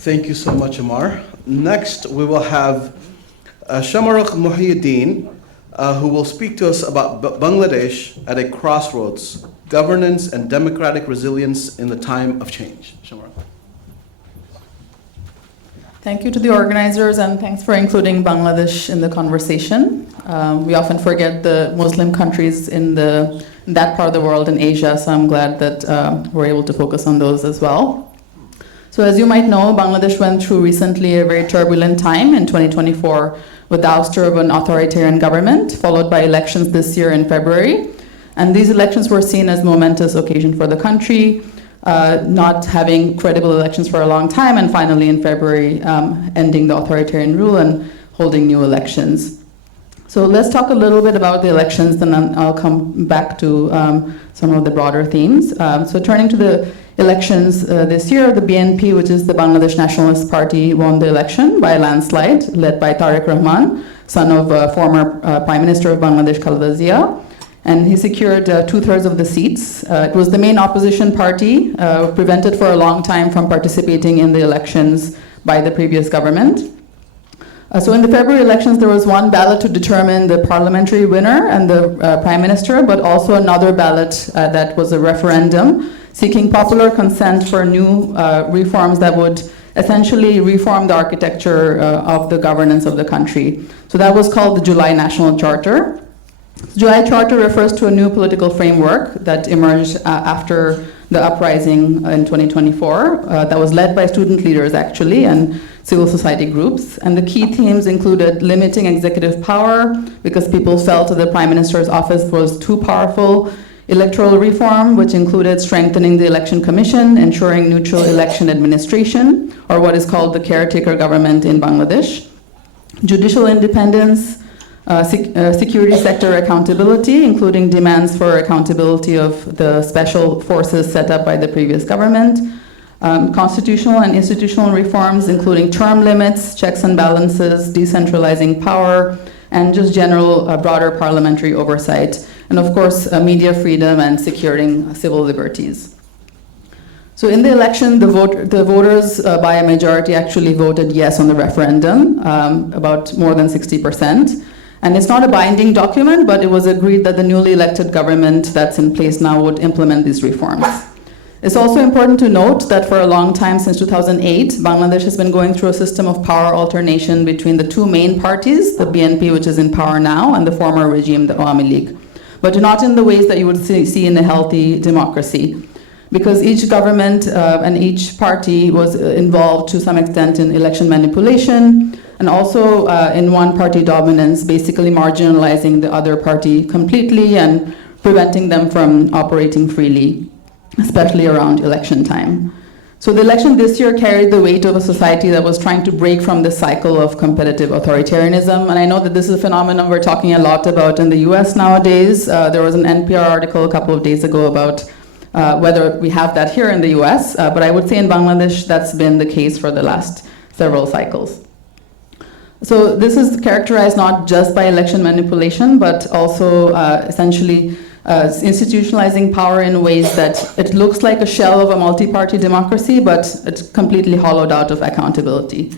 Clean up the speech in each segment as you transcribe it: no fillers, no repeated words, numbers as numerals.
Thank you so much, Amar. Next, we will have Shamarukh Mohiuddin, who will speak to us about Bangladesh at a crossroads, governance and democratic resilience in the time of change. Shamarukh. Thank you to the organizers, and thanks for including Bangladesh in the conversation. We often forget the Muslim countries in that part of the world in Asia, so I'm glad that we're able to focus on those as well. So as you might know, Bangladesh went through recently a very turbulent time in 2024 with the ouster of an authoritarian government, followed by elections this year in February. And these elections were seen as a momentous occasion for the country, not having credible elections for a long time, and finally in February ending the authoritarian rule and holding new elections. So let's talk a little bit about the elections, then I'll come back to some of the broader themes. So turning to the elections this year, the BNP, which is the Bangladesh Nationalist Party, won the election by a landslide, led by Tariq Rahman, son of former Prime Minister of Bangladesh, Khaleda Zia. And he secured 2/3 of the seats. It was the main opposition party, prevented for a long time from participating in the elections by the previous government. So in the February elections, there was one ballot to determine the parliamentary winner and the prime minister, but also another ballot that was a referendum seeking popular consent for new reforms that would essentially reform the architecture of the governance of the country. So that was called the July National Charter. The July Charter refers to a new political framework that emerged after the uprising in 2024 that was led by student leaders actually and civil society groups. And the key themes included limiting executive power because people felt that the Prime Minister's office was too powerful, electoral reform, which included strengthening the election commission, ensuring neutral election administration, or what is called the caretaker government in Bangladesh, judicial independence, security sector accountability, including demands for accountability of the special forces set up by the previous government, constitutional and institutional reforms, including term limits, checks and balances, decentralizing power, and just general broader parliamentary oversight, and of course, media freedom and securing civil liberties. So in the election, the voters by a majority actually voted yes on the referendum, about more than 60%. And it's not a binding document, but it was agreed that the newly elected government that's in place now would implement these reforms. It's also important to note that for a long time, since 2008, Bangladesh has been going through a system of power alternation between the two main parties, the BNP, which is in power now, and the former regime, the Awami League, but not in the ways that you would see in a healthy democracy. Because each government and each party was involved to some extent in election manipulation, and also in one-party dominance, basically marginalizing the other party completely and preventing them from operating freely, especially around election time. So the election this year carried the weight of a society that was trying to break from the cycle of competitive authoritarianism. And I know that this is a phenomenon we're talking a lot about in the US nowadays. There was an NPR article a couple of days ago about whether we have that here in the US, but I would say in Bangladesh that's been the case for the last several cycles. So this is characterized not just by election manipulation, but also essentially institutionalizing power in ways that it looks like a shell of a multi-party democracy, but it's completely hollowed out of accountability.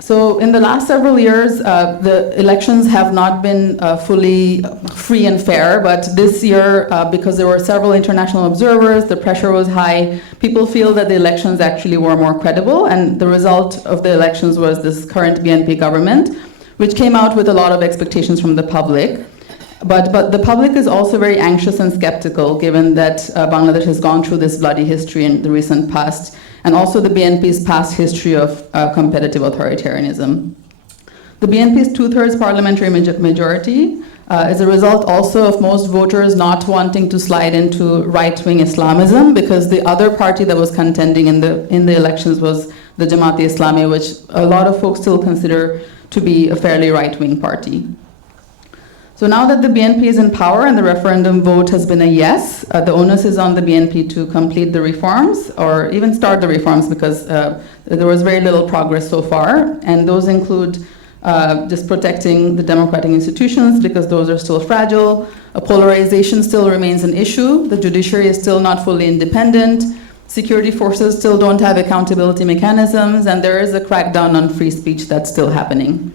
So in the last several years, the elections have not been fully free and fair, but this year, because there were several international observers, the pressure was high, people feel that the elections actually were more credible, and the result of the elections was this current BNP government, which came out with a lot of expectations from the public. But the public is also very anxious and skeptical, given that Bangladesh has gone through this bloody history in the recent past, and also the BNP's past history of competitive authoritarianism. The BNP's 2/3 parliamentary majority is a result also of most voters not wanting to slide into right-wing Islamism, because the other party that was contending in the elections was the Jamaat-e-Islami, which a lot of folks still consider to be a fairly right-wing party. So now that the BNP is in power and the referendum vote has been a yes, the onus is on the BNP to complete the reforms or even start the reforms, because there was very little progress so far. And those include just protecting the democratic institutions, because those are still fragile. A polarization still remains an issue. The judiciary is still not fully independent. Security forces still don't have accountability mechanisms, and there is a crackdown on free speech that's still happening.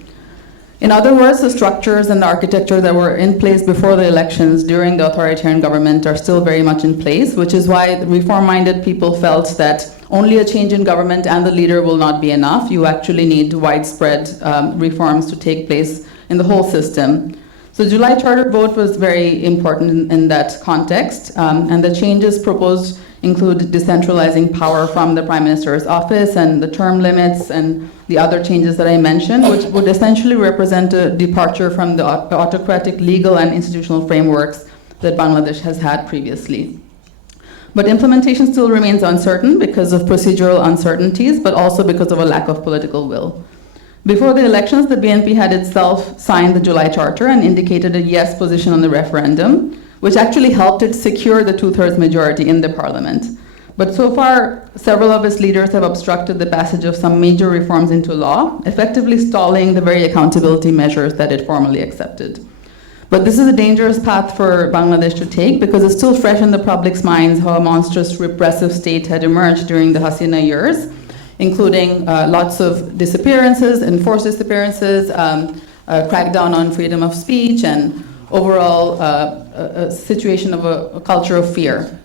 In other words, the structures and the architecture that were in place before the elections during the authoritarian government are still very much in place, which is why the reform-minded people felt that only a change in government and the leader will not be enough. You actually need widespread reforms to take place in the whole system. So the July Charter vote was very important in that context, and the changes proposed include decentralizing power from the Prime Minister's office and the term limits and the other changes that I mentioned, which would essentially represent a departure from the autocratic legal and institutional frameworks that Bangladesh has had previously. But implementation still remains uncertain because of procedural uncertainties, but also because of a lack of political will. Before the elections, the BNP had itself signed the July Charter and indicated a yes position on the referendum, which actually helped it secure the two-thirds majority in the parliament. But so far, several of its leaders have obstructed the passage of some major reforms into law, effectively stalling the very accountability measures that it formally accepted. But this is a dangerous path for Bangladesh to take because it's still fresh in the public's minds how a monstrous repressive state had emerged during the Hasina years, including lots of disappearances, enforced disappearances, a crackdown on freedom of speech, and overall a situation of a culture of fear.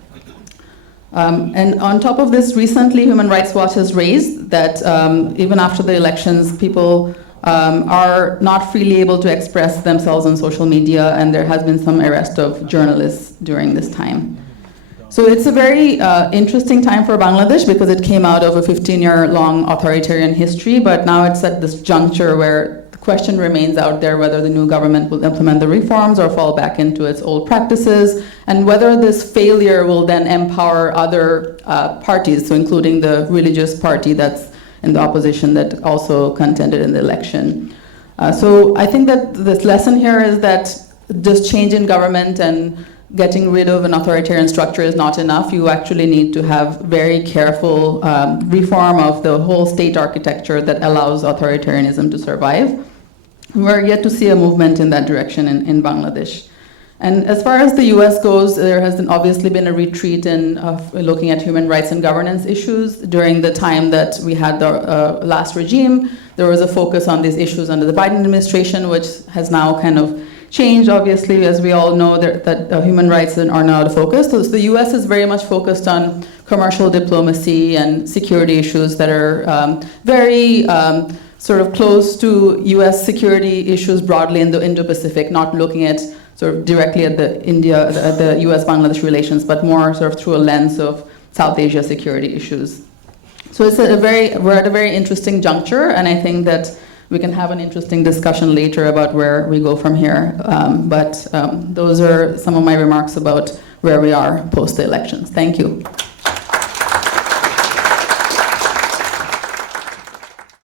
And on top of this, recently Human Rights Watch has raised that even after the elections, people are not freely able to express themselves on social media, and there has been some arrest of journalists during this time. So it's a very interesting time for Bangladesh because it came out of a 15-year-long authoritarian history, but now it's at this juncture where the question remains out there whether the new government will implement the reforms or fall back into its old practices, and whether this failure will then empower other parties, so including the religious party that's in the opposition that also contended in the election. So I think that this lesson here is that just change in government and getting rid of an authoritarian structure is not enough. You actually need to have very careful reform of the whole state architecture that allows authoritarianism to survive. We're yet to see a movement in that direction in Bangladesh. And as far as the US goes, there has obviously been a retreat in looking at human rights and governance issues. During the time that we had the last regime, there was a focus on these issues under the Biden administration, which has now kind of changed, obviously, as we all know, that human rights are now the focus. So the US is very much focused on commercial diplomacy and security issues that are very sort of close to US security issues broadly in the Indo-Pacific, not looking at sort of directly at the US-Bangladesh relations, but more sort of through a lens of South Asia security issues. So we're at a very interesting juncture, and I think that we can have an interesting discussion later about where we go from here. But those are some of my remarks about where we are post the elections. Thank you.